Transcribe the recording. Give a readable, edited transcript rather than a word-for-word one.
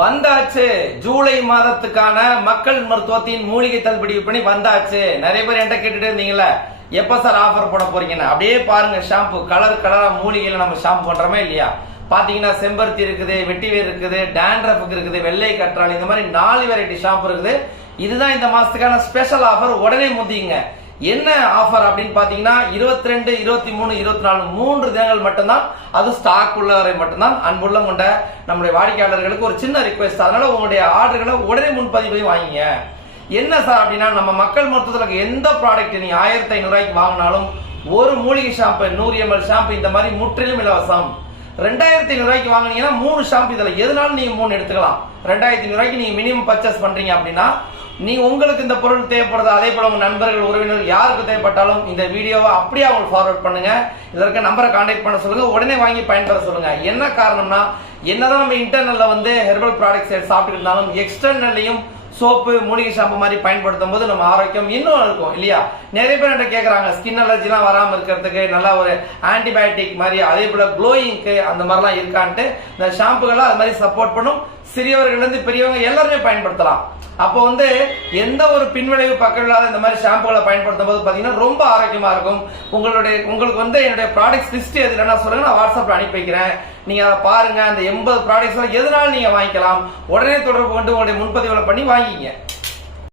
வந்தாச்சு. ஜூலை மாதத்துக்கான மக்கள் மருத்துவத்தின் மூலிகை தள்ளுபடி விற்பனை வந்தாச்சு. நிறைய பேர் என்கிட்ட கேட்டுட்டு இருந்தீங்களா, எப்ப சார் ஆஃபர் போட போறீங்கன்னு. அப்படியே பாருங்க, ஷாம்பு கலர் கலரா மூலிகையில நம்ம ஷாம்பு பண்றோமே இல்லையா. பாத்தீங்கன்னா செம்பருத்தி இருக்குது, வெட்டிவேர் இருக்குது, டாண்ட்ரஃப் இருக்குது, வெள்ளை கற்றாழை, இந்த மாதிரி 4 வெரைட்டி ஷாம்பு இருக்குது. இதுதான் இந்த மாசத்துக்கான ஸ்பெஷல் ஆஃபர். உடனே முந்திங்க. என்ன ஆஃபர் அப்படின்னு பாத்தீங்கன்னா 22, 23, 24 3 தினங்கள் மட்டும்தான். அது ஸ்டாக் உள்ளவரை மட்டும்தான். அன்புள்ள கொண்ட நம்முடைய வாடிக்கையாளர்களுக்கு ஒரு சின்ன ரிக்வெஸ்ட், அதனால உங்களுடைய ஆர்டர்களை உடனே முன்பதிவு வாங்கிங்க. என்ன சார் அப்படின்னா, நம்ம மக்கள் மருத்துவத்தில் எந்த ப்ராடக்ட் நீங்க 1500 ரூபாய்க்கு வாங்கினாலும் ஒரு மூலிகை ஷாம்பு 100 ml ஷாம்பு இந்த மாதிரி முற்றிலும் இலவசம். 2500 ரூபாய்க்கு வாங்கினீங்கன்னா 3 ஷாம்பு, இதுல எதுனாலும் நீங்க 3 எடுத்துக்கலாம். 2500 ரூபாய்க்கு நீங்க மினிமம் பர்ச்சேஸ் பண்றீங்க அப்படின்னா, நீங்க உங்களுக்கு இந்த பொருள் தேவைப்படுது, அதே போல உங்க நண்பர்கள் உறவினர்கள் யாருக்கு தேவைப்பட்டாலும் இந்த வீடியோவை அப்படியே அவங்களுக்கு ஃபார்வர்ட் பண்ணுங்க. இதற்கு நம்பரை கான்டாக்ட் பண்ண சொல்லுங்க, உடனே வாங்கி பயன்பெற சொல்லுங்க. என்ன காரணம்னா, என்னதான் நம்ம இன்டர்னல்ல ஹெர்பல் ப்ராடக்ட்ஸ் சாப்பிட்டு இருந்தாலும் எக்ஸ்டர்னல்லையும் சோப்பு மூலிகை ஷாம்பு மாதிரி பயன்படுத்தும் போது நம்ம ஆரோக்கியம் இன்னும் இருக்கும் இல்லையா. நிறைய பேர் என்கிட்ட கேட்கறாங்க, ஸ்கின் அலர்ஜி எல்லாம் வராம இருக்கிறதுக்கு நல்லா ஒரு ஆன்டிபயோட்டிக் மாதிரி, அதே போல க்ளோயிங்க்கு அந்த மாதிரிலாம் இருக்கான்ட்டு இந்த ஷாம்புகள்லாம் அது மாதிரி சப்போர்ட் பண்ணும். சிறியவர்கள் இருந்து பெரியவங்க எல்லாருமே பயன்படுத்தலாம். அப்போ எந்த ஒரு பின்விளைவு பக்கம் இல்லாத இந்த மாதிரி ஷாம்புகளை பயன்படுத்தும் போது பாத்தீங்கன்னா ரொம்ப ஆரோக்கியமா இருக்கும். உங்களுக்கு என்னுடைய ப்ராடக்ட்ஸ் லிஸ்ட் எது இல்லைன்னா சொல்லுங்க, நான் வாட்ஸ்அப்ல அனுப்பி வைக்கிறேன். நீங்க அதை பாருங்க. அந்த 80 ப்ராடக்ட்ஸ் எதுனாலும் நீங்க வாங்கிக்கலாம். உடனே தொடர்பு கொண்டு உங்களுடைய முன்பதிவுகளை பண்ணி வாங்கிங்க.